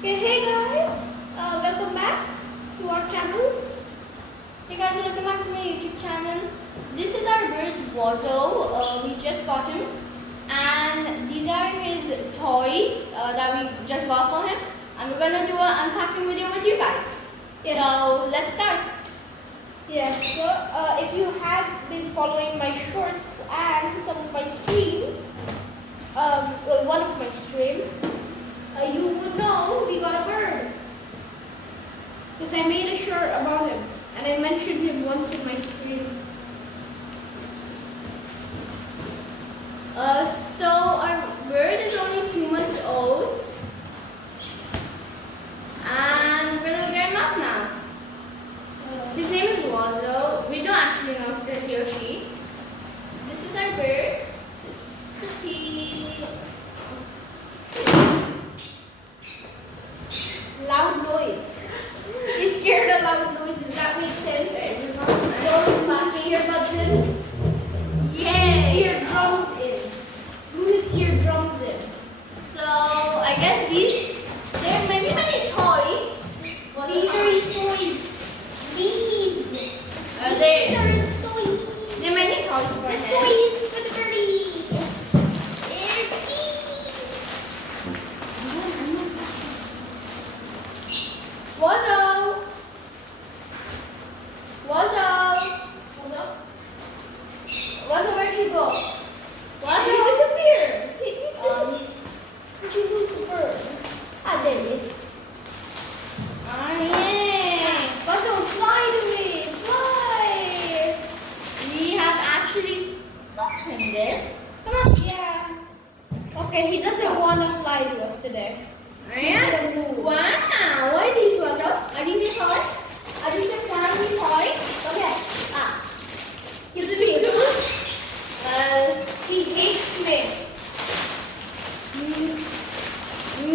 Okay, hey guys, welcome back to our channels. Hey guys, welcome back to my YouTube channel. This is our bird Wazo. We just got him, and these are his toys that we just got for him, and we're gonna do an unpacking video with you guys. Yes. So let's start. Yeah, so if you have been following my shorts and some of my streams, well, one of my streams, you would know we got a bird. Because I made a short about him, and I mentioned him once in my stream. So our bird is only 2 months old, and we're gonna get him up now. His name is Wazo. We don't actually know if it's he or she. This is our bird. Loud noise. He's scared of loud noises. That makes sense. Don't put my earbuds in. Yay! Eardrums in. Who is eardrums in? So I guess there are many toys. These are his toys. These. These are his toys. There are many toys for The him. toys for the birdie. They're these. Wazo! Wazo, where'd you go? Wazo! You disappeared. Did you lose the bird? Ah, there it is. Yeah. Wazo, fly to me. Fly. We have actually taught him this. Come on. Yeah. Okay, he doesn't want to fly to us today. Yeah. Wow. What are these, Wazo? Are these your toys? Are these your family toys? Okay. So does he do? He hates me.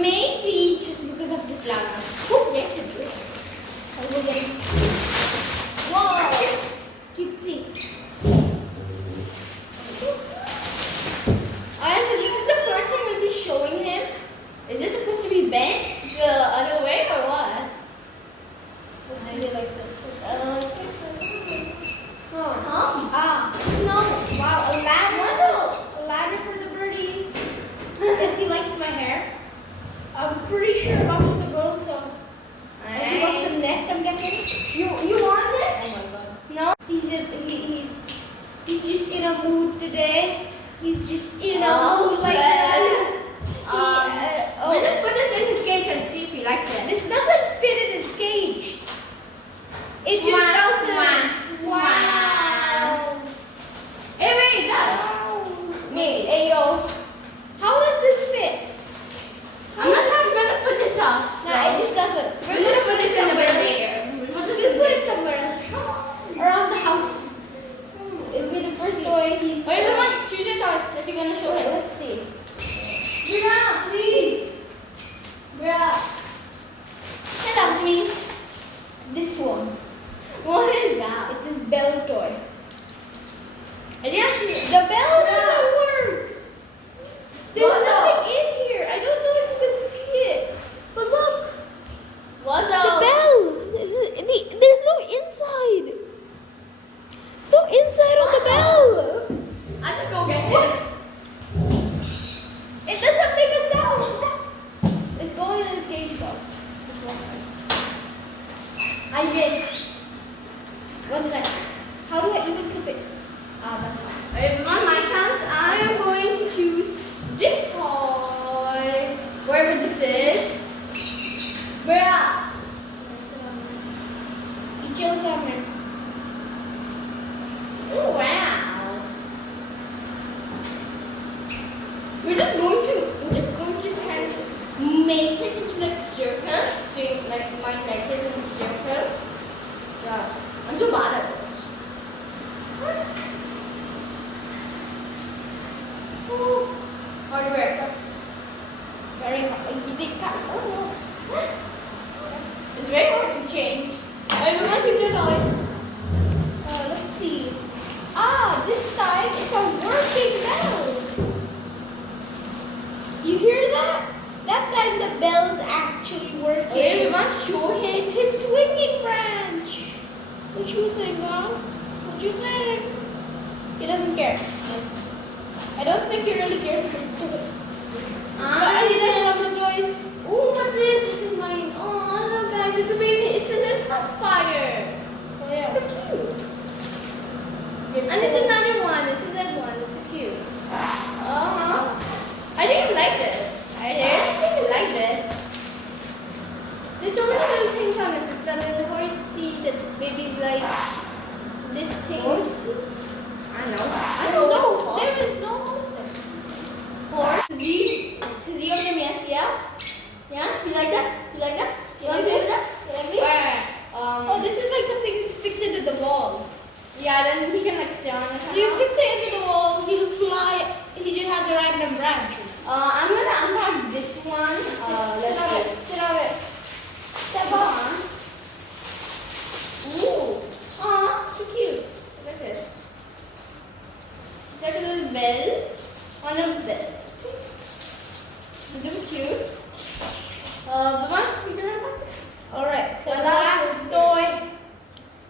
Maybe just because of this llama. Oh, yeah, can do it. I will get it. Whoa. Cutesy. Alright, so this is the first thing we'll be showing him. Is this supposed to be bent the other way or what? I do like this. Huh? No. Wow, a ladder. A ladder for the birdie. Because he likes my hair. I'm pretty sure Wazo's a girl, so she wants a nest, I'm guessing. You want this? Oh my god. No? He's just in a mood today. He's just in a Oh, mood like well. that. We'll just put this in his cage and see if he likes it. This doesn't fit in his cage. It just doesn't. Wow. Hey, wait, it does. Wait, ayo. How does this fit? I'm not sure I'm gonna put this up. So. Nah, it just doesn't. We're gonna put this in the bed later. We'll put this We'll in put the it somewhere around the house. It'll be the first toy he's. Wait, everyone, choose your toy that you're gonna show him. Let's see. Bruh, please. Bruh. He loves me. This one. What is that? It's his bell toy. I guess The bell doesn't work. There's What nothing in here. I don't know if you can see it. But look. what's The up? bell. There's no inside. There's no inside on the bell. I just go get it. It doesn't make a sound. It's going in his cage though. This one. I missed. 1 second. How do I even flip it? That's not. On my chance, I am going to choose this toy. Wherever this is. Bruh. He chills on me. Oh, wow. We're just going to kind of make it into like a circle. So you like might like it in a circle. Yeah. I'm so bad at this. Oh, hard work. Very hard. You think oh no. It's very hard to change. Everyone choose your toy. Let's see. This time it's a working bell. You hear that? That time the bell's actually want to show him. It's his swinging branch. What you think, huh? What you think? He doesn't care. Yes. I don't think he really cares. But he doesn't have a choice. Oh, what's this? This is mine. Oh, look, guys, it's a baby. It's a little pacifier. Oh, yeah. So cute. Yes, And it's another one. It's a Z one. It's so cute. I didn't like this. I didn't like this. There's so many little things on it. It's a little horsey that baby's like this thing. Horsey? I know. I don't know. There is no horse there. Horse. Z of them, yes, yeah. Yeah? You like that? You like that? You like this? You like this? Alright. Oh, this is like something you fix into the wall. Yeah, then he can like sit on it. So you fix it into the wall, he'll fly. He just has a random branch. I'm gonna unpack this one. Let's see. Sit on it. Step Come up. on. Ooh. Aw, so cute. Look at this. It's like a little bell on a bed. See? It's cute. Baba, you can unpack this? Alright, so The the last last toy.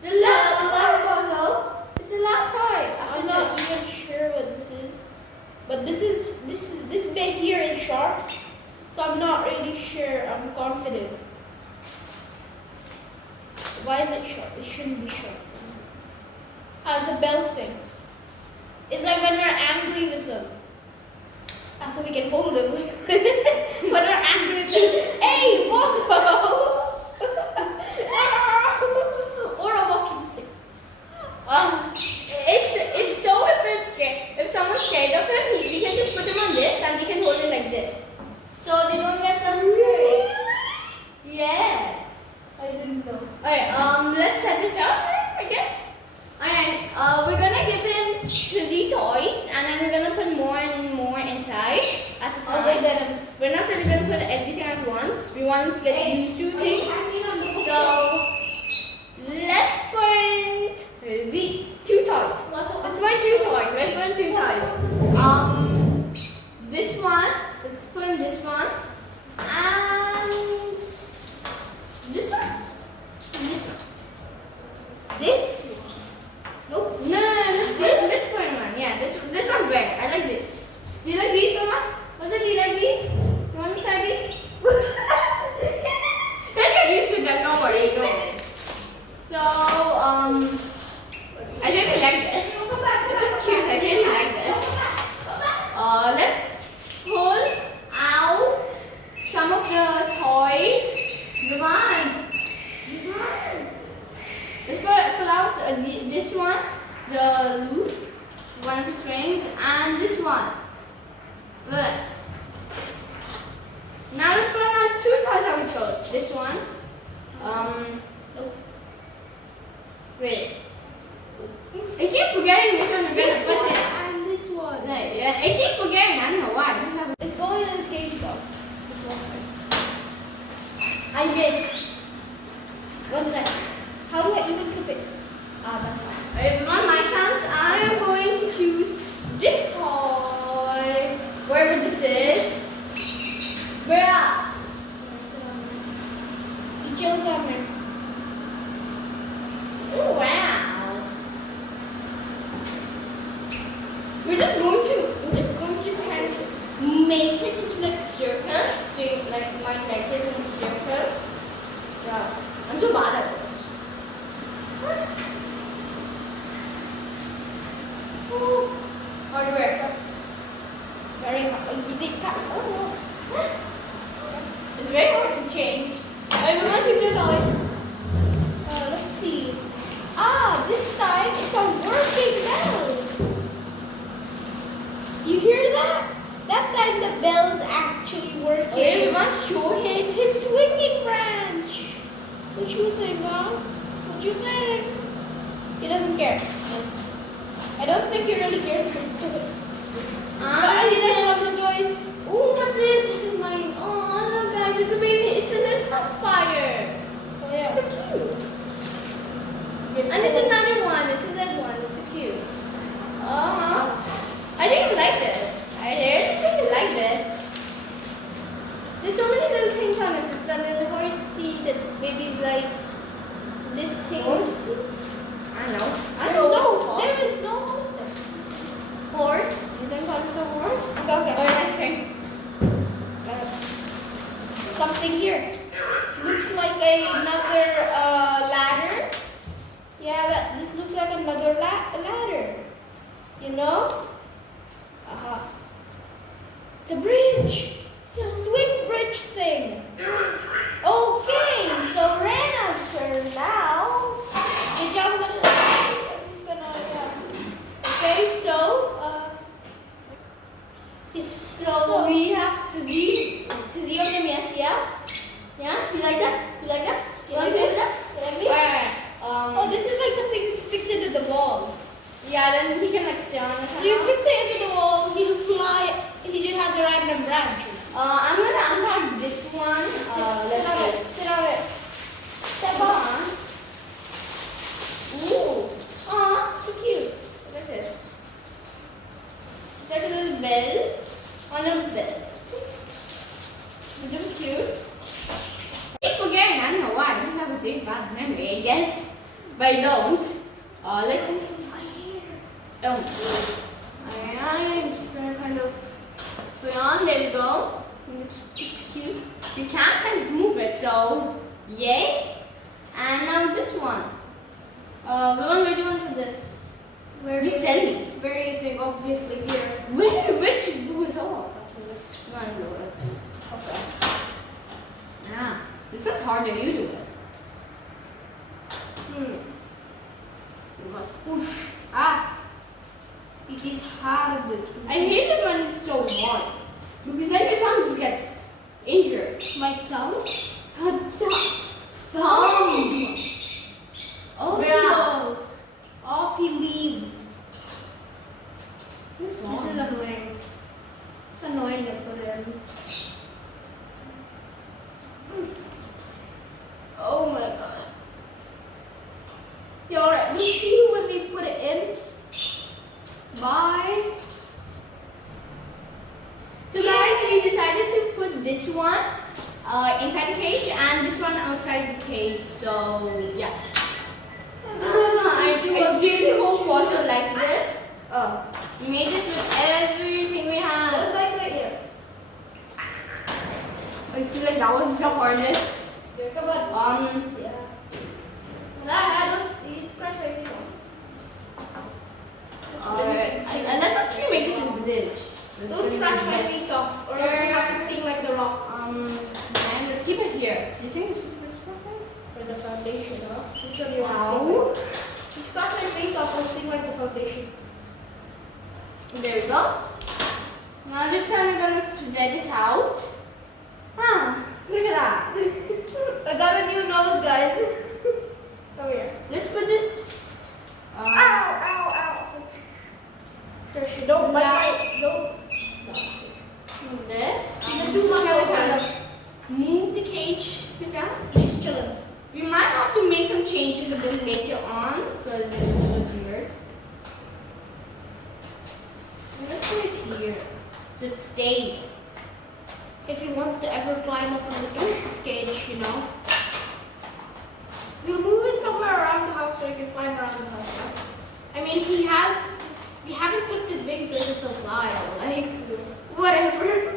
The last puzzle. It's the last toy. I'm not even sure what this is. But this bit here is sharp. So I'm not really sure. I'm confident. Why is it sharp? It shouldn't be sharp. Ah, it's a bell thing. It's like when we're angry with them. Ah, so we can hold them. When we're angry with them. Hey, what's or a walking stick. It's so if someone's scared of him, we can just put him on this and they can hold it like this. So they don't get them scared. Yes. I didn't know. Alright, let's set this up, I guess. Alright, we're gonna give him 3 toys and then we're gonna put more and more inside at a time. Okay, then. We're not really gonna put everything at once. We want to get used to things. So let's put the 2 toys. Let's put 2 toys. Let's put 2 toys. This one. Let's put in this one. And this one. And this one. This? Nope. No. This one. Yeah, this one's red. I like this. Do you like these, Mama? What's it? Do you like these? You want to try these? Don't get used to them. Don't worry. Go. So, I really like this. It's so cute. I really like this. Let's pull out some of the toys. Vivan. Let's pull out this one, the loop, one of the strings, and this one. Look. Now let's pull out 2 toys that we chose. This one. Wait. I keep forgetting which one we're gonna put in. And this one. Right, yeah, I keep forgetting. I don't know why. I just have. It's going in this cage though. This one. I missed. 1 second. How do I even flip it? Ah, that's not. On my chance, I am going to choose this toy. Wherever this is. Where? You chose on me. Oh wow. We're just going to kind of make it into like a circle. So you might like it in a circle. Yeah. I'm so bad at this. Hardware. Very hard. You think that? Oh no. It's very hard to change. Everyone choose your toy. Let's see. Ah, this time it's a working bell. You hear that? That time the bell's actually working. Okay, we want to show him. It's his swinging branch. What you think, huh? What you think? He doesn't care. Yes. I don't think he really cares. But he doesn't have a choice. Oh, what's this? This is mine. Oh, look, guys, it's a baby. It's a little pacifier. Oh, yeah. So cute. Yes, And it's another one. It's a Z one. It's so cute. I didn't like this. I didn't like this. There's so many little things on it. It's a little horsey that Horse? I don't know. I There don't is know. no, there is no horse there. Horse? You think that's a horse? Okay, okay. Alright, next turn. Something here. Looks like another ladder. Yeah, this looks like another ladder. You know? It's a bridge. It's a swing bridge thing. Okay, so Rena's turn now. Good job, Rena. I'm just gonna, yeah. Okay, so, So we have Tizzy on the mess, yeah? Yeah? You like that? You like that? You like this? You like this? Alright. Oh, this is like something you fix into the wall. Yeah, then he can like sit on it. You fix it into the wall, he'll fly, he just has a random branch. I'm gonna unpack this one. Let's see. Sit on it. Step on. Ooh. Aw, so cute. Look at this. It's like a little bell on a bed. It's just cute. I keep forgetting, I don't know why. I just have a big bad memory, I guess. But I don't. Let's see. Oh. I'm just gonna kind of put it on. There we go. It's cute. You can't kind of move it, so yay. And now this one. Where do you want to put this? Just tell me. Where do you think? Obviously here. Where should you do it all? That's what this. No, I know it. Okay. Yeah. This one's harder. You do it. You must push. It is hard. I hate it when it's so hard. Because then your tongue just gets injured. My tongue? Thumb. Off he Yeah. goes. Off he leaves. This is This annoying. It's annoying to put in. Oh my god. Yeah, alright, we'll see when we put it in. Bye. So guys, we decided to put this one inside the cage and this one outside the cage. So yeah. I really hope also likes this. We made this with everything we What had. about right here? I feel like that was the hardest. Yeah, come on. Yeah. It scratched my face off. Alright, and let's actually make this a bridge. Don't scratch my face off, or else you have to sing like The Rock. And let's keep it here. Do you think this is a good spot, guys? For the foundation, huh? Which one do you want to Wow. sing? You scratch my face off, I'll sing like the foundation. There we go. Now I'm just kind of gonna spread it out. Look at that. I got a new nose, guys. Come here. Let's put this. Ow, ow, ow. Trish, don't bite my, don't. This. I'm gonna And do just my gonna nose. kind of move the cage with that. He's chilling. We might have to make some changes a bit later on because it looks a bit weird. And let's put it here so it stays. If he wants to ever climb up on the donkey's cage, you know. We'll move it somewhere around the house so he can climb around the house. Yeah? I mean, we haven't clipped his wings so he can still fly. Like, whatever.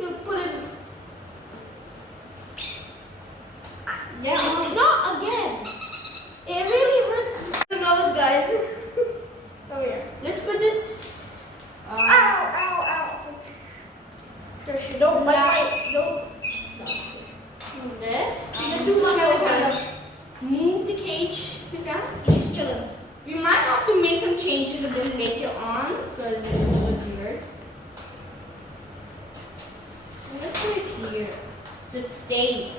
We'll put him. Yeah, not again. It really hurts the nose, guys. Come here. Let's put this. Ow, ow, ow. Trish, don't bite my, don't. This. I'm gonna And do just my gonna nose. kind of move the cage with that. He's chilling. We might have to make some changes a bit later on because it looks a bit weird. And let's put it here so it stays.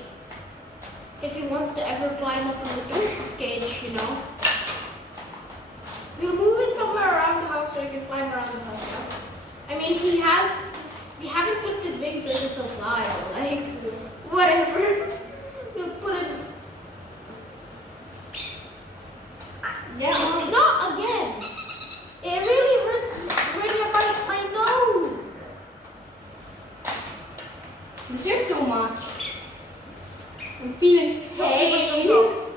If he wants to ever climb up on the donkey's cage, you know. We'll move it somewhere around the house so he can climb around the house. Yeah? I mean, we haven't clipped his wings so he can still fly. Like, whatever. We'll put him. Yeah, not again. It really hurts when you bite my nose. This hurts so much. I'm feeling Don't bite pain. yourself.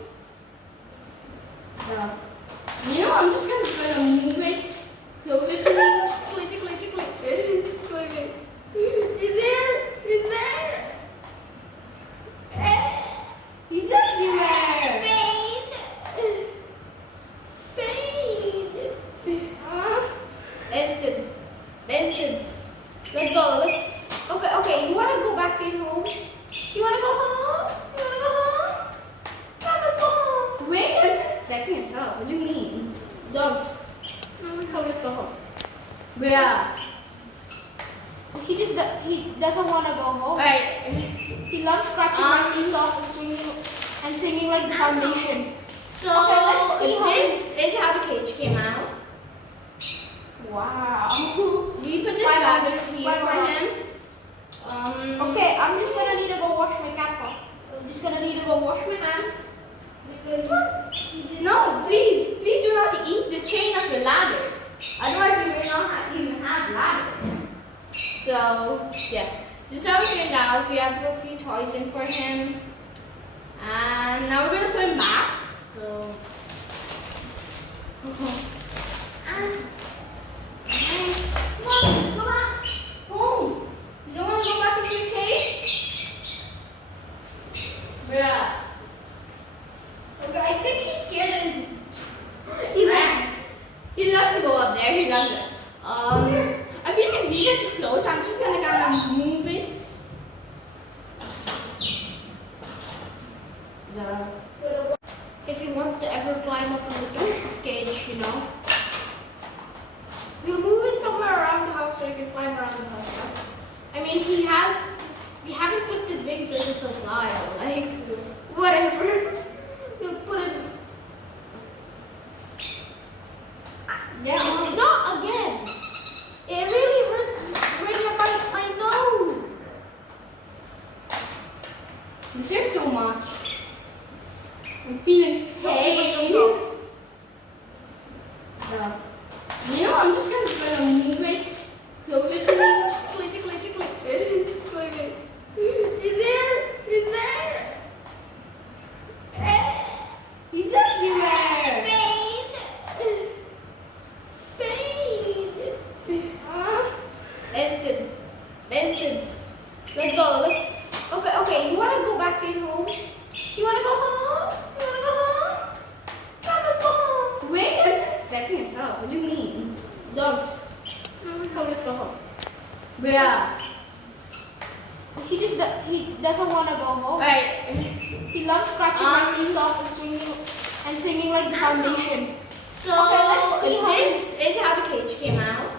He's everywhere. Benson. Benson. Let's go. Okay. You wanna go back in home? You wanna go home? You wanna go home? Come, let's go home. Wait, I'm setting it up. What do you mean? Don't. Come, let's go home. Yeah. He doesn't wanna go home. Alright. He loves scratching my knees off and singing like the foundation. So Okay, let's see how this is how the cage came out. Wow. We put the Why not? straggers here Why for not? him. Okay, I'm just gonna need to go wash my cat paw. I'm just gonna need to go wash my hands. No, please do not eat the chain of your ladders. Otherwise, you will not even have ladders. So, yeah. This is how it turned out. We have a few toys in for him. And now we're going to put him back. So, come on, let's go back home. You don't want to go back into your cage? Yeah. Okay, I think he's scared of his. He loves to go up there. He loves it. I feel like these are too close. I'm just gonna kind of move it. If he wants to ever climb up on the donkey's cage, you know. We'll move it somewhere around the house so he can climb around the house. I mean, we haven't clipped his wings so he can fly. Like, whatever. We'll put it. Yeah, not again. It really hurts when you bite my nose. This hurts so much. I'm feeling pain. Yeah. You know, I'm just gonna move it closer to me. Click it. Click it. Is there? He's everywhere. Benson. Let's go. Okay. You wanna go back in home? You wanna go home? Come, let's go home. Wait, I'm setting it up. What do you mean? Don't. Come, let's go home. Yeah. He doesn't wanna go home. Alright. He loves scratching my knees off and singing like the foundation. So Okay, let's see how this is how the cage came out.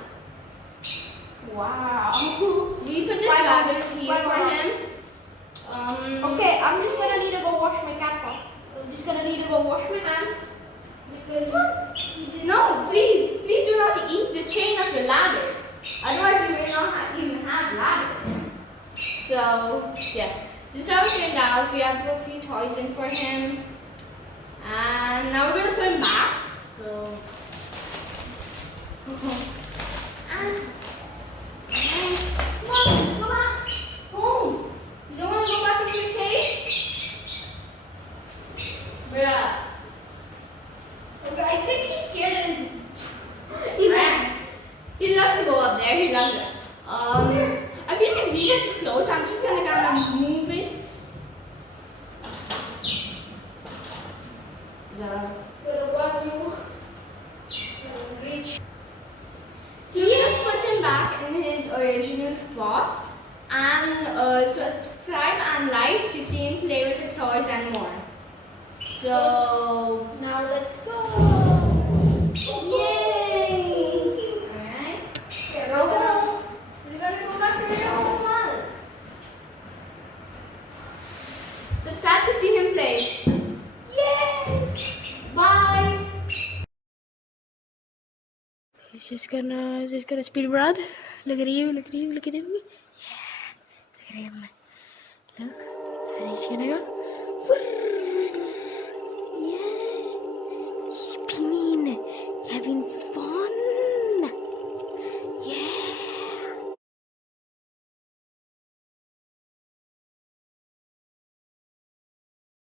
Wow. We put the Why not? straggers here Why for not? him. Okay, I'm just gonna need to go wash my cat paw. I'm just gonna need to go wash my hands. No, please do not eat the chain of your ladders. Otherwise, you will not even have ladders. So, yeah. This is how it turned out. We have a few toys in for him. And now we're going to put him back. So, come on, let's go back home. You don't want to go back into your cage? Yeah. Okay, I think he's scared of his. He loves to go up there. He loves it. I feel like these are too close. I'm just gonna kind of move it. Reach. So we're gonna put him back in his original spot and subscribe and like to see him play with his toys and more. So Now let's go. yay! Alright. Go home. We're gonna go back to your home once. Subscribe to see him play. Yay! Bye! He's just gonna speed run. Look at you, look at him. Yeah, look at him. Look, and he's gonna go.